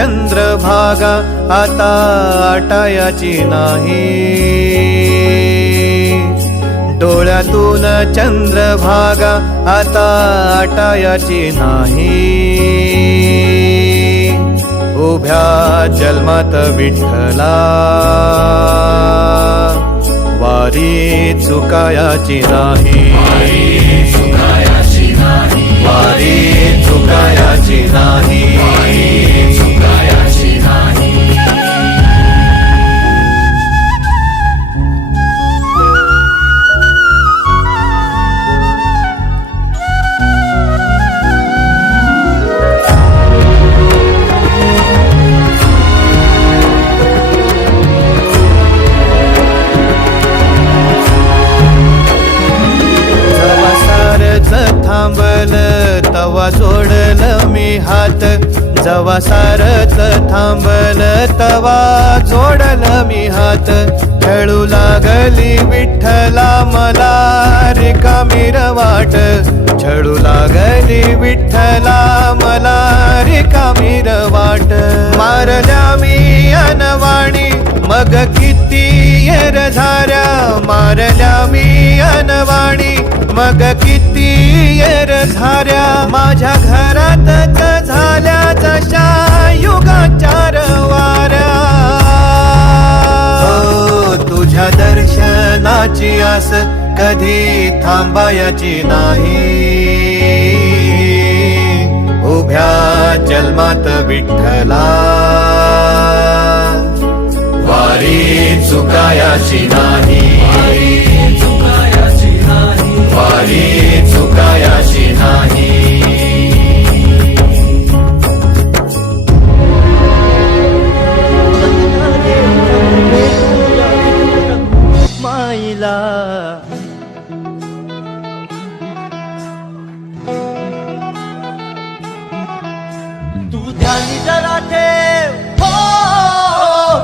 चंद्रभागा आता आटायाची नाही, डोळ्यातून चंद्रभागा आता आटायाची नाही, उभ्या जन्मात विठ्ठला वारी चुकायाची नाही, वारी चुकायाची नाही, थांबल तवा जोडल मी हात, जवा सारच थांबल तवा जोडल मी हात, खेळू लागली विठ्ठला मला रिकामी वाट, छळू लागली विठ्ठला मला रिकामी वाट, मारल्या मी अनवाणी मग किती येर झाऱ्या, मारल्या मी अनवाणी मग किती येर झाऱ्या, माझ्या घरातच झाल्या जशा युगाचार वाऱ्या, तुझ्या दर्शनाची आस कधी थांबायची नाही, उभ्या जन्मात विठ्ठला वारी चुकायाची नाही, वारी चुकायाची नाही. माईला तू ध्यानी जरा ठेव, हो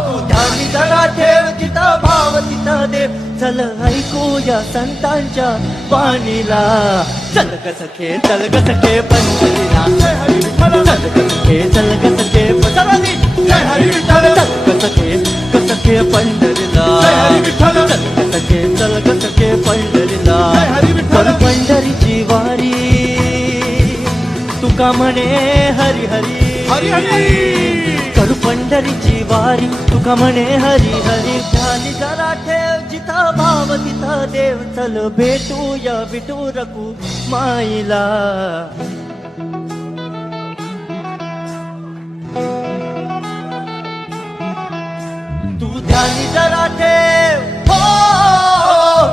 तू ध्यानी जरा ठेव, जिथं भाव तिथं देव, चल ऐकूया संतांच्या वाणीला, चल ग सखे चल ग सखे पंढरीला, चल ग सखे चल ग सखे पंढरीला, चल ग सखे पंढरीला, चल ग सखे चल ग सखे पंढरीला, पण पंढरीची वारी तुका म्हणे हरी हरी हरी हरी, करू पंढरीची वारी तुका म्हणे हरी हरी, ध्यानी जरा ठेव जिथं भाव तिथं देव, चल भेटूया विठू रघु माईला. तू ध्यानी जरा ठेव, हो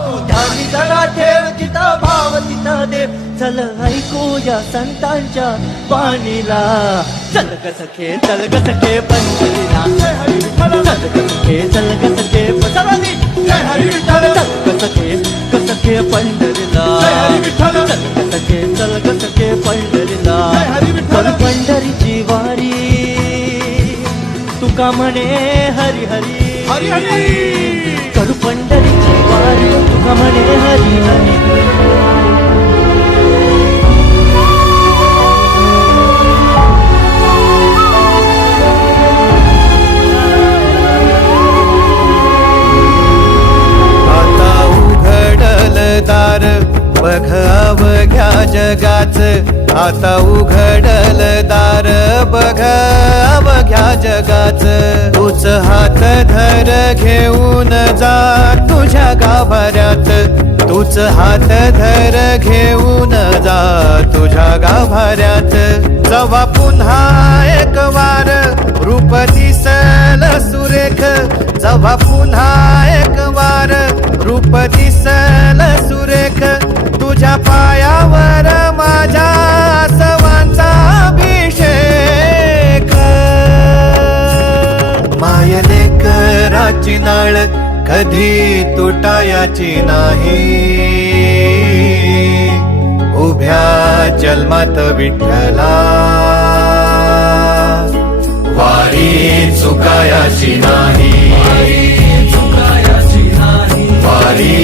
तू ध्यानी जरा ठेव, जिथं भाव तिथं देव, चल ऐकूया संतांच्या वाणीला, चल ग सखे चल ग सखे पंढरीला, चल ग सखे चल ग सखे पंढरीला, चल ग सखे पंढरीला, चल ग सखे चल ग सखे पंढरीला, पण पंढरीची वारी तुका म्हणे हरी हरी हरी हरी, करू पंढरीची वारी तुका म्हणे हरी हरी. दार बघ अवघ्या जगाच, आता उघडल दार बघ अवघ्या जगाच, तूच हात धर घेऊन जा तुझ्या गाभाऱ्यात, तूच हात धर घेऊन जा तुझ्या गाभाऱ्यात, जवा पुन्हा एक वार रूप दिसल सुरेख, जवा पुन्हा एक वार रूप दिसल सुरेख, तुझ्या पायावर माझ्या सवांचा अभिषेक, मायलेकराची नाळ कधी तुटायाची नाही, उभ्या जन्मात विठ्ठला वारी चुकायाची नाही, वारी